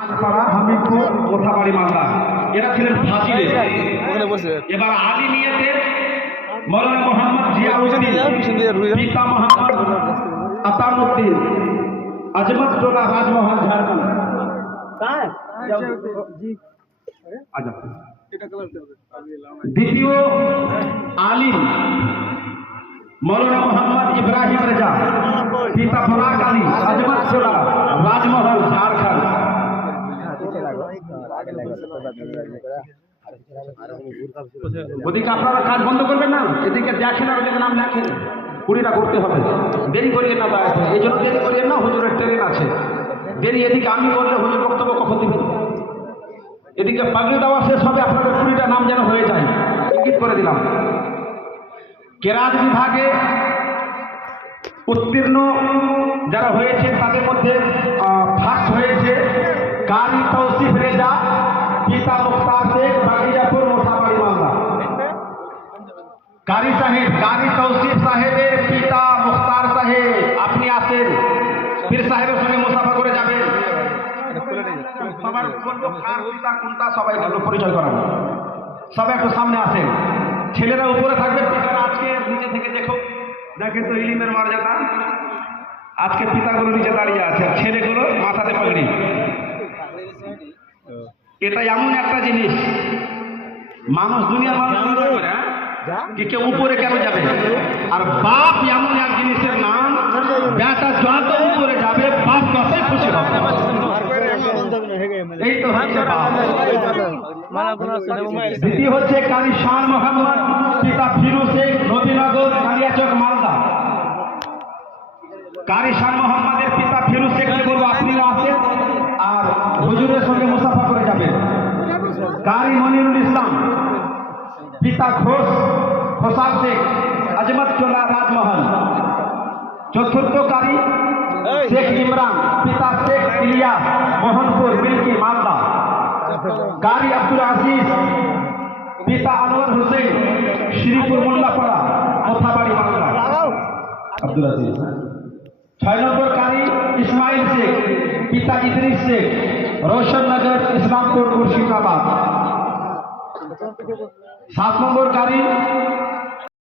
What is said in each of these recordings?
হামিদপুর মোথাবাড়ি মালদা এরা ছিলেন ফাজিলে। এবার আলী নিয়েতে মৌলানা মোহাম্মদ জিয়াউদ্দিন, পিতা মোহাম্মদ আতাউদ্দিন, আজমত টোলা, রাজমহল, ঝাড়খণ্ড। দ্বিতীয় আলী মৌলানা মোহাম্মদ ইব্রাহিম রেজা, পিতা ফরাক আলী, আজমত টোলা, রাজমহল, ঝাড়খণ্ড। ওদিকে আপনারা কাজ বন্ধ করবেন না, এদিকে দেখেন আর ওদিকে নাম লেখেন, কুড়িটা করতে হবে, দেরি করিয়ে না। এই জন্য দেরি করিয়ে না, হুজুরের ট্রেন আছে দেরি। এদিকে আমি বললে হুজুর বক্তব্য কখন দিবেন? এদিকে পাগড়ি দেওয়া শেষ হবে, আপনাদের কুড়িটা নাম যেন হয়ে যায়, ইঙ্গিত করে দিলাম। কেরাত বিভাগে উত্তীর্ণ যারা হয়েছে তাদের মধ্যে ফার্স্ট হয়েছে কারি তৌসিফ রেজা, পিতা মুখতার শেখ, বাগিরাপুর, মোথাবাড়ি মালদা। কারি সাহেব, কারি তৌসিফ সাহেবের পিতা মুখতার সাহেব, আপনি আসেন, পীর সাহেবের সঙ্গে মুসাফা করে যাবেন। সবার বলবো কার পিতা কোনটা, সবাই পরিচয় করাবো। সবাই একটু সামনে আসেন, ছেলেরা উপরে থাকবে, পিতারা আজকে নিচে থেকে দেখো, দেখেন তো ইলিমের মর্যাদা। আজকে পিতাগুলো নিচে দাঁড়িয়ে আছে, ছেলেগুলো মাথাতে পাগড়ি। এটা এমন একটা জিনিস, মানুষ দুনিয়ার মানুষ কি কেউ উপরে কেন যাবে? আর বাপ এমন এক জিনিসের নাম, বেটা যত উপরে যাবে বাপ ততই খুশি হবে। এই তো হচ্ছে বাপ। দ্বিতীয় হচ্ছে কারি শাহ মোহাম্মদ, পিতা ফিরু শেখ, নদীনগর, কালিয়াচক, মালদা। কারি শাহ মোহাম্মদের পিতা ফিরু শেখকে বলবো আপনারা আসেন আর হুজুরের সঙ্গে মুসাফা করে যাবেন। কারি মনিরুল ইসলাম, পিতা ঘোষ খোসাল শেখ, আজমত টোলা, রাজমহল। চতুর্থ কারি শেখ ইমরান, পিতা শেখ ইলিয়াস, মোহনপুর, মিল্কি, মালদা। কারি আব্দুল আজিজ, পিতা আনোয়ার হোসেন, শ্রীপুর, মোল্লাপাড়া, মোথাবাড়ি, মালদা। আব্দুল আজিজ। 6 নম্বর কারি ইসমাইল শেখ, পিতা ইদ্রিস শেখ, রোশননগর, ইসলামপুর, মুর্শিদাবাদ। 7 নম্বর কারি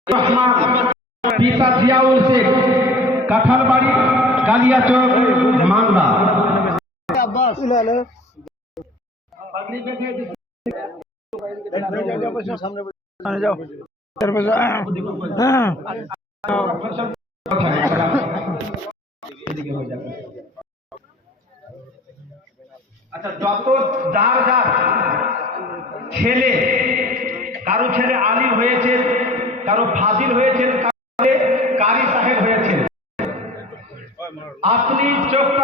রহমান, পিতা জিয়াউল শেখ, কাঁঠালবাড়ি, কালিয়াচক, মালদা। আচ্ছা, যত যার যার ছেলে, কারো ছেলে আলী হয়েছে, কারো ফাজিল হয়েছেন, কারি সাহেব হয়েছেন, আপনি চোখটা